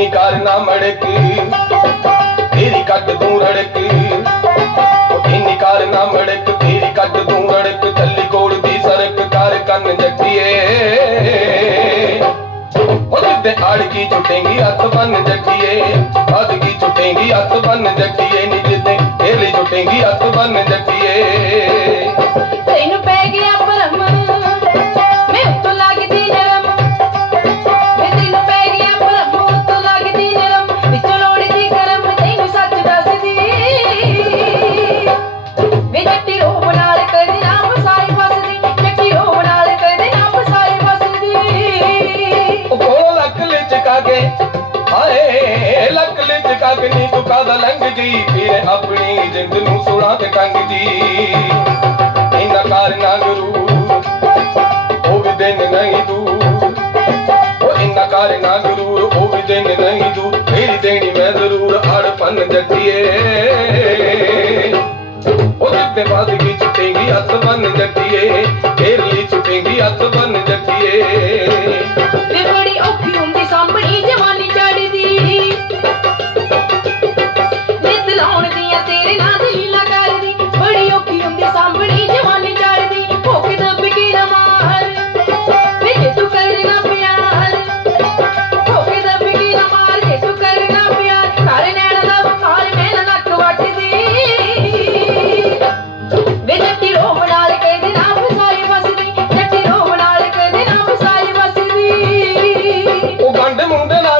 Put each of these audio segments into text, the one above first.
ਇੰਨੀ ਕਾਰ ਨਾ ਮੜਕ। ਤੇਰੀ ਕੱਟ ਤੂੰ ਰੜਕ। ਉਹ ਇੰਨੀ ਨਾ ਮੜਕ। ਤੇਰੀ ਕੱਟ ਤੂੰ ਰੜਕ। ਥੱਲੀ ਕੋਲ ਦੀ ਸਰਕ ਕਰ ਕੰਨ ਜੱਟੀਏ। ਉਹ ਆੜ ਕੀ ਛੁੱਟੇਗੀ, ਹੱਥ ਬੰਨ ਜੱਟੀਏ। ਅੱਜ ਕੀ ਛੁੱਟੇਗੀ, ਹੱਥ ਬੰਨ ਜੱਟੀਏ। ਨੀ ਜਿੱਦੇ ਢੇਲੀ ਛੁੱਟੇਗੀ, ਹੱਥ ਬੰਨ ਜੱਟੀਏ। ਤੈਨੂੰ ਲਿਚਕਾ ਹਾਏ, ਲੱਕ ਲਿਚਕਾ ਕੇ ਤੂੰ ਕਾਦਾ ਲੰਘ ਗਈ ਫਿਰ ਆਪਣੀ ਜਿੰਦ ਨੂੰ ਸੁਣਾ ਤੇ ਟੰਗ ਦੀ ਇੰਨਾ ਕਾਰ ਗੁਰੂ, ਉਹ ਵੀ ਦਿਨ ਨਹੀਂ ਦੂਰ। ਉਹ ਇੰਨਾ ਕਾਰ ਗੁਰੂ, ਉਹ ਵੀ ਦਿਨ ਨਹੀਂ ਦੂਰ। ਮੇਰੀ ਦੇਣੀ ਮੈਂ ਜ਼ਰੂਰ ਆੜ ਜੱਟੀਏ। ਉਹ ਜਿੱਤੇ ਬਾਜ਼ ਕੀ ਛੁੱਟੇਗੀ ਹੱਥ ਬੰਨ ਜੱਟੀਏ। ਫੇਰ ਲਈ ਛੁੱਟੇਗੀ ਹੱਥ ਬੰਨ ਜੱਟੀਏ।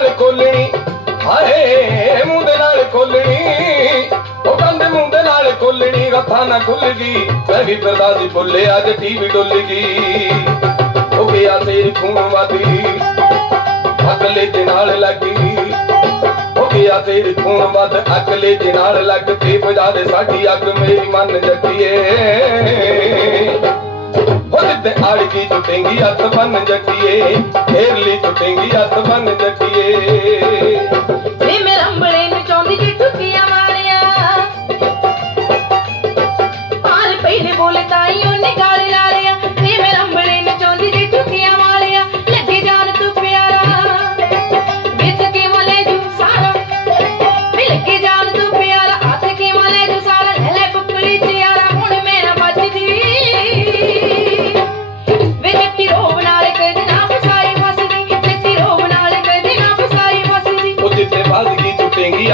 ਨਾਲ ਖੋਲਣੀ, ਹਾਏ ਮੁੰਡੇ ਨਾਲ ਖੋਲਣੀ। ਉਹ ਗੰਢ ਮੁੰਡੇ ਨਾਲ ਖੋਲਣੀ ਰੱਥਾ ਨਾ ਖੁੱਲ ਗਈ। ਮੈਂ ਵੀ ਫਿਰਦਾ ਅੱਜ ਟੀਵੀ ਡੁੱਲ ਗਈ। ਉਹ ਗਿਆ ਤੇਰੀ ਖੂਨ ਵਾਦੀ, ਅਕਲੇ ਦੇ ਨਾਲ ਲੱਗੀ ਉਹ ਗਿਆ ਤੇਰੀ ਖੂਨ ਵੱਧ, ਅਕਲੇ ਦੇ ਨਾਲ ਲੱਗ ਤੇ ਬਜਾ ਦੇ ਸਾਡੀ ਅੱਗ ਮੇਰੀ ਮਨ ਜੱਟੀਏ। ਉਹ ਜਿੱਦੇ ਆੜ ਕੀ ਛੁੱਟੇਗੀ ਹੱਥ ਬੰਨ ਜੱਟੀਏ, ਫੇਰ ਲਈ ਛੁੱਟੇਗੀ ਹੱਥ ਵੇ ਮੇਰਾ ਅੰਬਲੇ ਨੂੰ ਚਾਹੁੰਦੀ ਜੇ ਠੁੱਕੀਆਂ ਮਾਰਿਆ। ਪਾਲ ਪਹਿਲੇ ਬੋਲੇ ਤਾਈ ਉਹਨੇ ਗਾਲ ਲਾ ਲਿਆ। ਵੇ ਮੇਰਾ ਅੰਬਲੇ ਨੂੰ ਚਾਹੁੰਦੀ ਜੇ ਠੁੱਕੀਆਂ ਮਾਰਿਆ। ਕੀ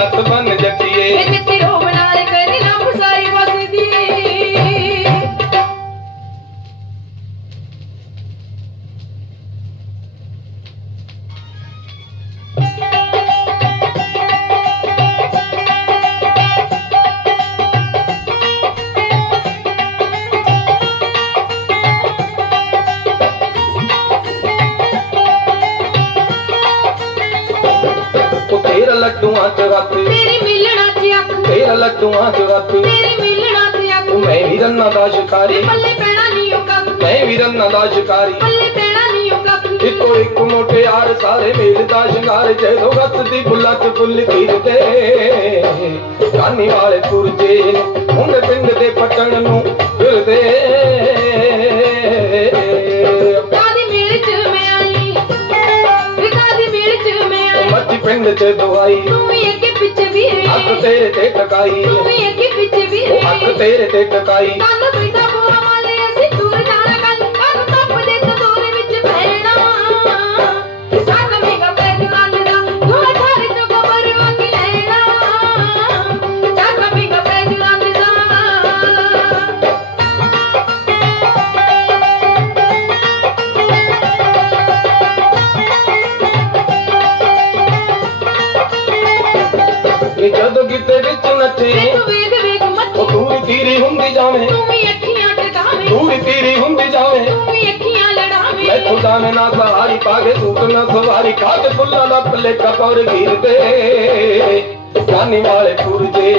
ਲੱਡੂਆਂ ਚ ਰੱਤ। ਤੇਰੀ ਮਿਲਣਾ ਚ ਅੱਖ। ਤੇਰਾ ਲੱਡੂਆਂ ਚ ਰੱਤ। ਤੇਰੀ ਮਿਲਣਾ ਚ ਅੱਖ। ਮੈਂ ਵੀ ਰੰਨਾ ਦਾ ਸ਼ਿਕਾਰੀ। ਪੱਲੇ ਪੈਣਾ ਨਹੀਂ ਉਹ ਕੱਖ। ਮੈਂ ਵੀ ਰੰਨਾ ਦਾ ਸ਼ਿਕਾਰੀ। ਪੱਲੇ ਪੈਣਾ ਨਹੀਂ ਉਹ ਕੱਖ। ਇੱਕੋ ਇੱਕ ਮੋਟਿਆਰ ਸਾਰੇ ਮੇਲ ਦਾ ਸ਼ਿੰਗਾਰ। ਜਦੋਂ ਗੱਤਦੀ ਬੁੱਲਾਂ ਚ ਫੁੱਲ ਖੀਰਦੇ ਕਾਨੀ ਵਾਲੇ ਪੁਰਜੇ ਹੁਣ ਪਿੰਡ ਦੇ ਪਟਣ ਨੂੰ ਫਿਰਦੇ। ਪਿੰਡ ਚ ਦਵਾਈ। ਤੂੰ ਵੀ ਅੱਗੇ ਪਿੱਛੇ ਵੀ ਅੱਖ ਤੇਰੇ ਤੇ ਟਕਾਈ। ਤੂੰ ਵੀ ਅੱਗੇ ਪਿੱਛੇ ਵੀ ਅੱਖ ਤੇਰੇ ਤੇ ਟਕਾਈ। ਕੰਨ ਬੈਠਾ ਤੀਰੀ ਹੁੰਦੀ ਜਾਵੇ। ਤੂੰ ਵੀ ਅੱਖੀਆਂ ਟਕਾਵੇਂ ਦੂਰੀ ਤੀਰੀ ਹੁੰਦੀ ਜਾਵੇ। ਤੂੰ ਵੀ ਅੱਖੀਆਂ ਲੜਾਵੇਂ। ਮੈਂ ਖੁਦਾ ਨੇ ਨਾ ਸਹਾਰੀ ਪਾਗੇ ਸੂਟ ਨਾ ਸਵਾਰੀ ਕਾਜ ਫੁੱਲਾਂ ਦਾ ਪੱਲੇ ਕਪੌਰ ਘਿਰਦੇ ਜਾਨੀ ਵਾਲੇ ਪੁਰਜੇ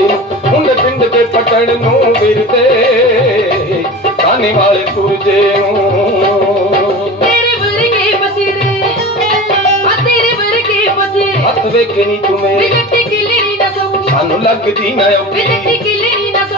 ਹੁੰਦੇ ਪਿੰਡ ਦੇ ਪਟਣ ਨੂੰ ਵਿਰਦੇ ਜਾਨੀ ਵਾਲੇ ਪੁਰਜੇ ਨੂੰ। ਹੱਥ ਵੇਖੇ ਨੀ ਤੂੰ ਮੇਰੇ। ਜੱਟੀ ਕਿਲੇ ਨੀ ਨਾ ਸਾਨੂੰ ਲੱਗਦੀ ਨਾ ਨੀ ਨਾ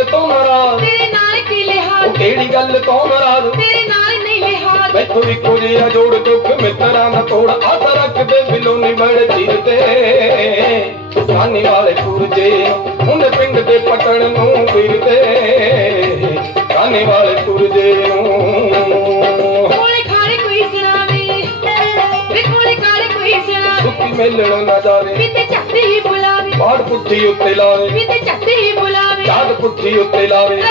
ਗੱਲ ਤੋਂ ਨਾਰਾਜ਼। ਤੇਰੇ ਨਾਲ ਕੀ ਲਿਹਾਜ਼? ਉਹ ਕਿਹੜੀ ਗੱਲ ਤੋਂ ਨਾਰਾਜ਼? ਤੇਰੇ ਨਾਲ ਨਹੀਂ ਲਿਹਾਜ਼। ਮੈਥੋਂ ਇੱਕੋ ਜਿਹਾ ਜੋੜ ਦੁੱਖ ਮਿੱਤਰਾਂ ਦਾ ਤੋੜ ਆਸਾ ਰੱਖਦੇ ਬਿਲੋਂ ਨਿਬੜ ਚੀਰ ਤੇ। ਕਾਨੀ ਵਾਲੇ ਪੁਰਜੇ ਉਹਨੇ ਪਿੰਡ ਦੇ ਪਟਣ ਨੂੰ ਫਿਰਦੇ ਕਾਨੀ ਵਾਲੇ ਪੁਰਜੇ ਨੂੰ। ਕੋਲੇ ਖਾੜੇ ਕੋਈ ਸੁਣਾਵੇ ਵੇ ਕੋਲੇ ਖਾੜੇ ਕੋਈ ਸੁਣਾਵੇ ਸੁੱਤੀ ਮੇਲਣ ਨਾ ਜਾਵੇ। ਵੀ ਤੇ ਬੁਲਾਵੇ। ਬਾੜ ਪੁੱਠੀ ਉੱਤੇ ਲਾਵੇ। ਵੀ ਤੇ ਚੱਕਦੀ ਹੀ ਪੁੱਠੀ ਉੱਤੇ ਲਾਵੇ।